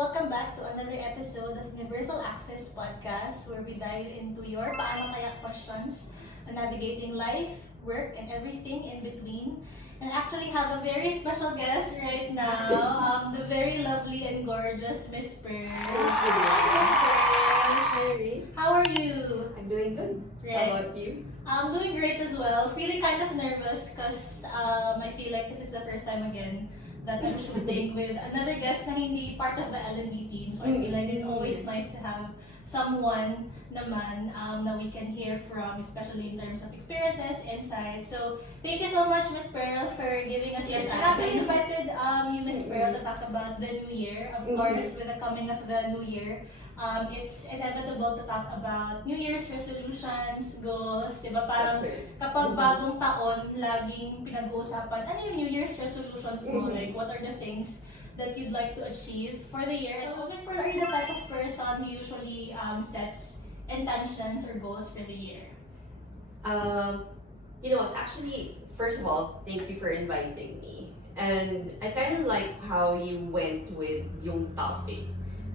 welcome back to another episode of Universal Access Podcast where we dive into your Paano Kaya questions on navigating life, work, and everything in between. And actually have a very special guest right now, the very lovely and gorgeous Miss Pearl. Miss Pearl. How are you? I'm doing good. Right. How about you? I'm doing great as well. Feeling kind of nervous because I feel like this is the first time again that I'm shooting with another guest na hindi part of the L&D team. So I feel like it's always nice to have someone naman that we can hear from, especially in terms of experiences, insights. So thank you so much, Miss Pearl, for giving us your time. I actually invited you, Miss Pearl, to talk about the new year. Of course, with the coming of the new year, it's inevitable to talk about New Year's resolutions, goals, diba? Parang kapag bagong taon, laging pinag-uusapan, ano yung New Year's resolutions mo? Like, what are the things that you'd like to achieve for the year? So, Miss Pearl, are you the type of person who usually sets intentions or goals for the year? You know what? Actually, first of all, thank you for inviting me. And I kind of like how you went with yung topic.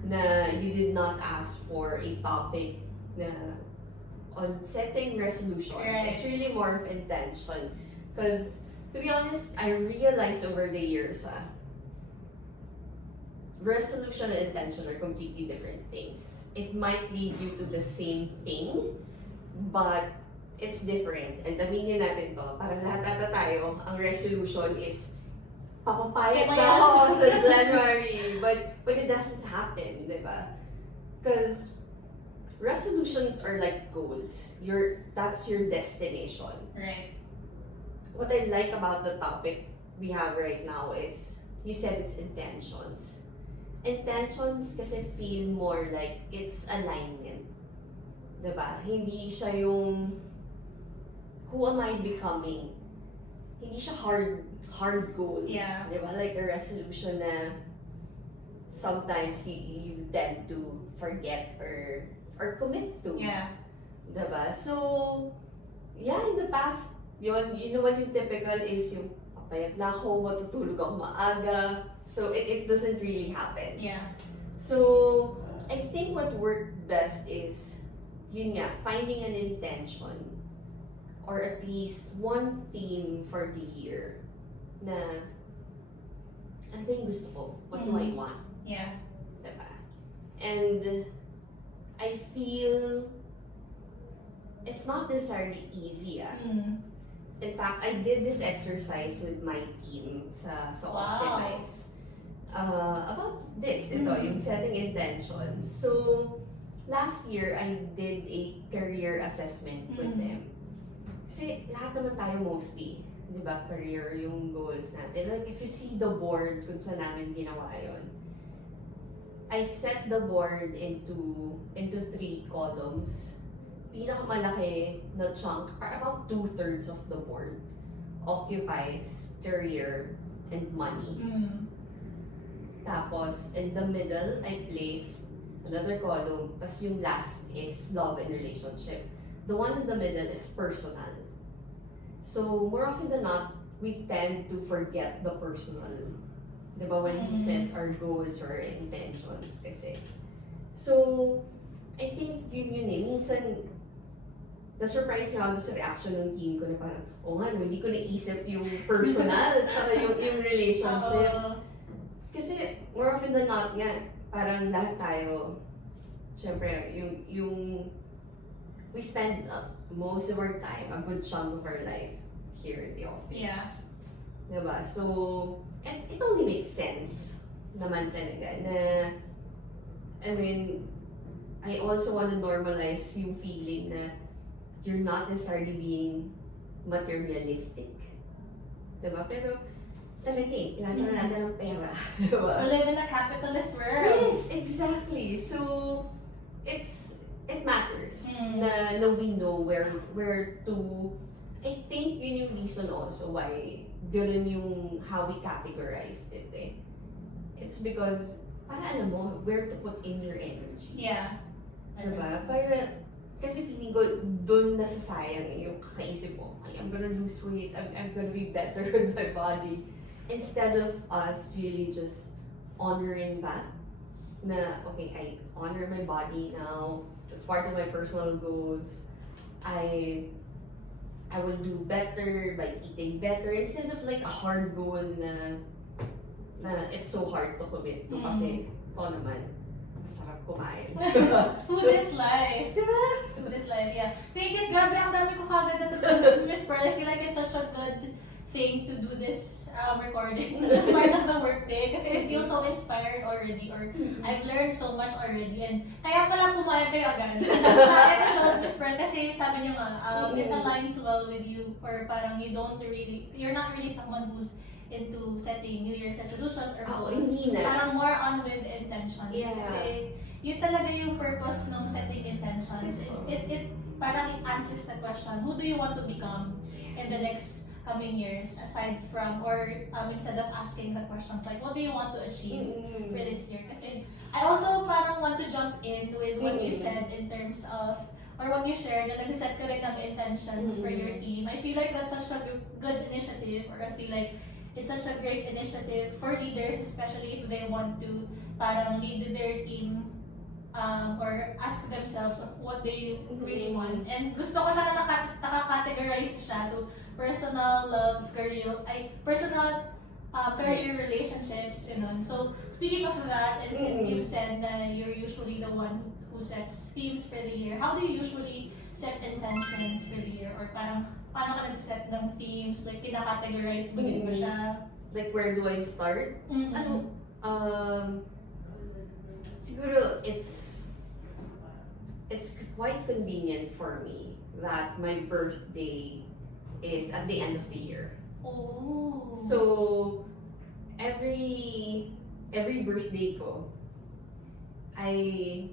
Na you did not ask for a topic na on setting resolutions. Right. It's really more of intention. Because, to be honest, I realized over the years, resolution and intention are completely different things. It might lead you to the same thing, but it's different. And aminin natin to, parang lahat ata tayo, ang resolution is papapayat na ako sa January, but it doesn't happen, di ba? Because resolutions are like goals. That's your destination. Right. What I like about the topic we have right now is, you said it's intentions. Intentions kasi feel more like it's alignment. Diba? Hindi siya yung, who am I becoming? Hindi siya hard goal. Yeah. Diba? Like a resolution na sometimes you tend to forget or commit to. Yeah. Diba? So, yeah, in the past, yun, you know what yung typical is yung papayat na ako, matutulog ako maaga. So, it doesn't really happen. Yeah. So, I think what worked best is, yun nga, finding an intention or at least one theme for the year na ano ba yung gusto ko? What do I want? Yeah. Diba? And I feel it's not necessarily easy. In fact, I did this exercise with my team sa Wow. Optimize. About this, ito, yung setting intentions. So, last year, I did a career assessment with them. Kasi lahat naman tayo mostly, di ba, career yung goals natin. Like, if you see the board kung saan namin ginawa yun, I set the board into 3 columns. Pinakamalaki na chunk, para about 2/3 of the board, occupies career and money. Tapos, in the middle, I placed another column. Tapos yung last is love and relationship. The one in the middle is personal. So, more often than not, we tend to forget the personal. Diba? When we set our goals or intentions kasi. So, I think yun eh. Minsan, na-surprise nga ako sa reaction ng team ko na parang, oh nga, no, hindi ko naisip yung personal at saka yung relationship. Kasi, more often than not nga, parang lahat tayo, syempre, we spend most of our time, a good chunk of our life here at the office. Yeah. Diba? So, and it only makes sense naman talaga na, I mean, I also want to normalize yung feeling na you're not necessarily being materialistic. Diba? Pero, talaga eh, kailangan natin ng pera. Diba? We live in a capitalist world. Yes, exactly. So, it matters na we know where to. I think yun yung reason also why ganun yung how we categorized it eh. It's because para alam mo where to put in your energy. Yeah. Diba? Para, kasi feeling ko dun nasasayang yung kakaisip mo, I'm gonna lose weight, I'm gonna be better with my body. Instead of us really just honoring that na, okay, I honor my body now. It's part of my personal goals. I will do better by eating better instead of like a hard goal na it's so hard to commit to kasi ito naman, masarap kumain. Food is life. Diba? Food is life, yeah. Thank you, grabe, ang dami ko kagad na Miss Pearl. I feel like it's such a good thing to do this recording as part of the workday kasi I feel so inspired already or I've learned so much already and kaya pala pumayag kayo agad sa episode, Miss Pearl, kasi sabi niyo nga, it aligns well with you or parang you're not really someone who's into setting New Year's resolutions or goals. Hindi na. Parang more on with intentions. Yeah. Kasi yun talaga yung purpose ng setting intentions. It parang it answers the question, who do you want to become in the next coming years aside from or instead of asking the questions like what do you want to achieve for this year? Kasi I also parang want to jump in with what you said in terms of or what you shared na nag-set ka rin ng intentions for your team. I feel like that's such a good initiative or I feel like it's such a great initiative for leaders, especially if they want to parang lead their team or ask themselves of what they really want. And gusto ko siya na naka-categorize siya to personal love, career relationships, you know. So speaking of that, and since you said that you're usually the one who sets themes for the year, how do you usually set intentions for the year? Or parang paano ka nag-set ng themes? Like, kina-categorize mo din ba siya? Like, where do I start? Siguro, it's quite convenient for me that my birthday is at the end of the year. Oh. So, every birthday ko, I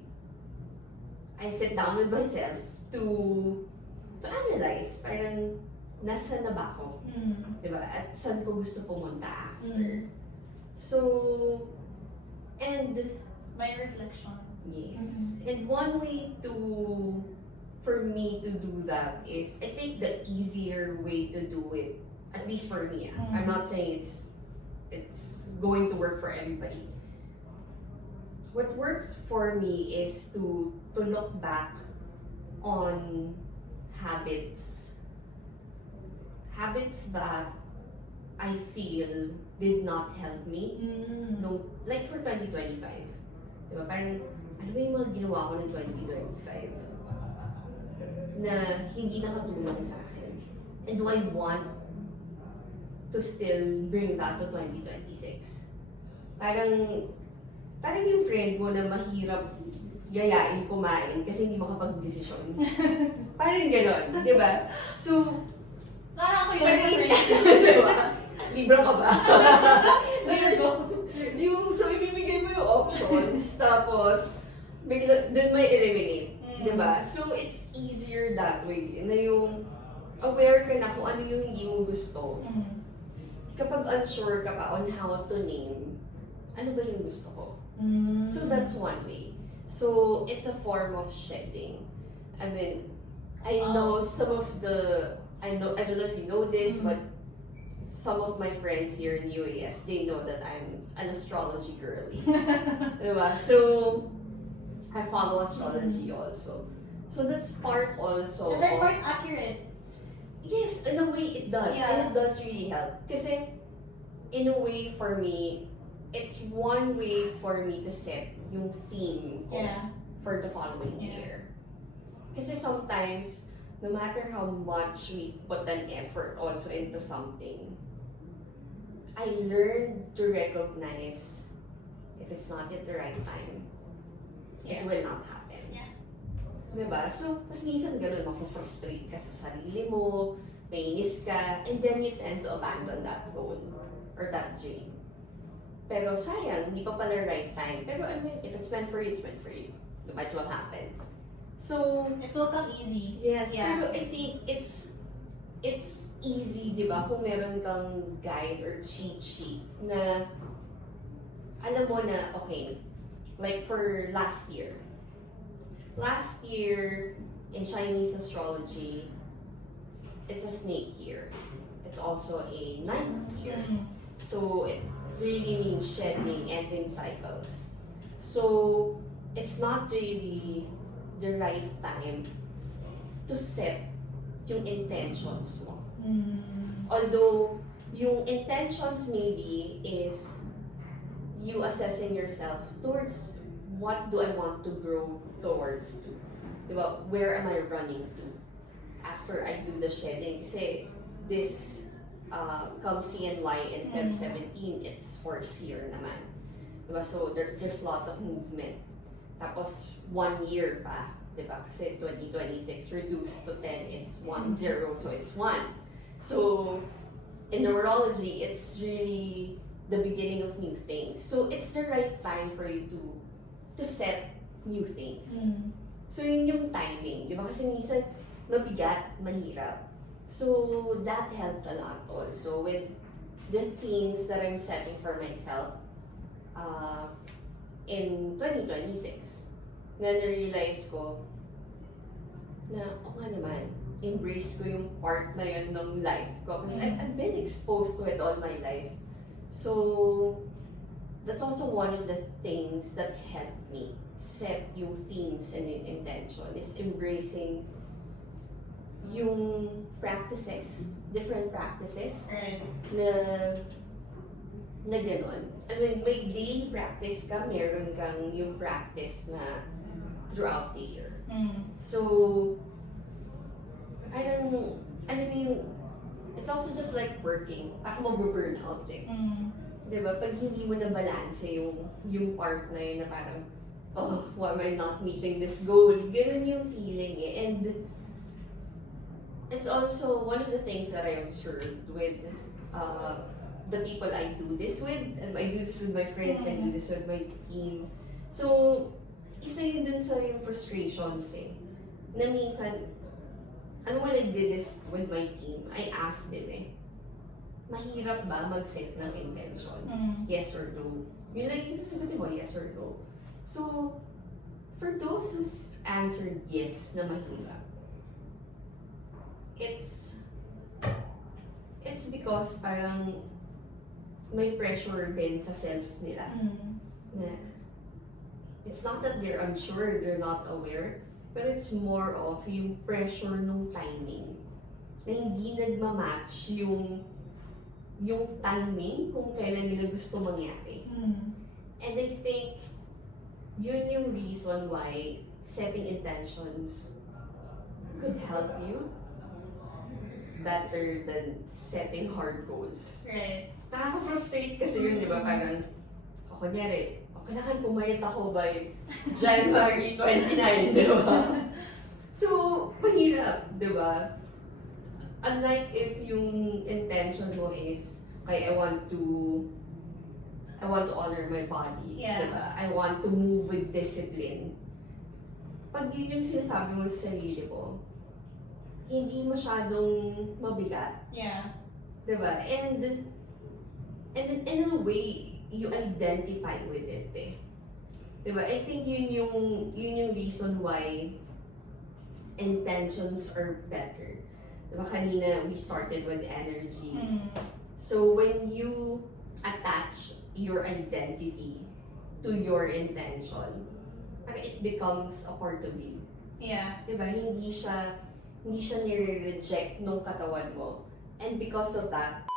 sit down with myself to analyze, parang nasa na ba ako? Diba? At saan ko gusto pumunta after? So, and My reflection. yes. And one way for me to do that is, I think the easier way to do it, at least for me, I'm not saying it's going to work for everybody. What works for me is to look back on habits that I feel did not help me. No, like for 2025. Diba? Parang, ano ba yung mga ginawa ko ng 2025 na hindi nakatulong sa akin? And do I want to still bring that to 2026? Parang yung friend mo na mahirap yayain kumain kasi hindi makapag-desisyon. Parang gano'n, di ba? So, Parang ako yun sa diba? Libra ka ba? So, ibibigay mo yung options, tapos, dun may eliminate, di ba? So, it's easier that way, na yung aware ka na kung ano yung hindi mo gusto. Kapag unsure ka pa on how to name, ano ba yung gusto ko? So, that's one way. So, it's a form of shedding. I mean, I know I don't know if you know this, but some of my friends here in UAS, they know that I'm an astrology girly. Diba? So, I follow astrology also. So, that's part also. And they're quite accurate. Yes, in a way it does. Yeah. And it does really help. Kasi, in a way for me, it's one way for me to set yung theme ko for the following year. Kasi sometimes, no matter how much we put an effort also into something, I learned to recognize if it's not yet the right time, it will not happen. Yeah. Diba? So, mas minsan ganun, mapufrustrate ka sa sarili mo, mainis ka, and then you tend to abandon that goal or that dream. Pero sayang, hindi pa pala right time. Pero I mean, if it's meant for you, it's meant for you. Diba? It will happen. So, it will come easy. Yes, Yeah. pero I think it's easy, di ba, kung meron kang guide or cheat sheet na alam mo na, okay, like for last year in Chinese astrology, it's a snake year. It's also a ninth year. So it really means shedding, ending cycles. So, it's not really the right time to set yung intentions mo. Although, yung intentions maybe is you assessing yourself towards what do I want to grow towards to. Diba? Where am I running to after I do the shedding? Kasi this come CNY and Feb 17, it's horse year naman. Diba? So there's a lot of movement. Tapos 1 year pa. Diba? Kasi 2026 reduced to 10 is 1, 0. So it's 1. So in numerology, it's really the beginning of new things. So it's the right time for you to set new things. So yun yung timing, di ba? Kasi minsan mabigat, mahirap. So that helped a lot also with the themes that I'm setting for myself in 2026. Na na-realize ko na, nga naman, embrace ko yung part na yun ng life ko. Kasi I've been exposed to it all my life. So that's also one of the things that helped me set yung themes and yung intention is embracing yung practices, different practices na gano'n. I mean, may daily practice ka, meron kang yung practice na throughout the year. So, parang, it's also just like working. Parang mabu-burn out eh. Diba? Pag hindi mo na balance yung part na yun na parang, oh, why am I not meeting this goal? Ganun yung feeling eh. And it's also one of the things that I observed with the people I do this with. And I do this with my friends, I do this with my team. So, isa yun dun sa yung frustrations eh. Na minsan, when I did this with my team, I asked them eh, mahirap ba mag-set ng intention? Yes or no? Yung like, isasagutin mo, yes or no? So, for those who's answered yes na mahirap, it's because parang may pressure din sa self nila. Na, it's not that they're unsure, they're not aware, but it's more of yung pressure nung timing. Na hindi nagmamatch yung timing kung kailan nila gusto mangyari. And I think yun yung reason why setting intentions could help you better than setting hard goals. Right. Nakaka-frustrate kasi yun, di ba? Parang, kunyari, kailangan pumayat ako by January 29, di ba? So, mahirap, di ba? Unlike if yung intention mo is, okay, I want to honor my body, diba? I want to move with discipline. Pag yun yung sinasabi mo sa sarili mo, hindi masyadong mabigat. Diba? And in a way, you identify with it eh. Diba? I think yun yung reason why intentions are better. Diba kanina we started with energy. So when you attach your identity to your intention, it becomes a part of you. Diba? Hindi siya nire-reject nung katawan mo. And because of that,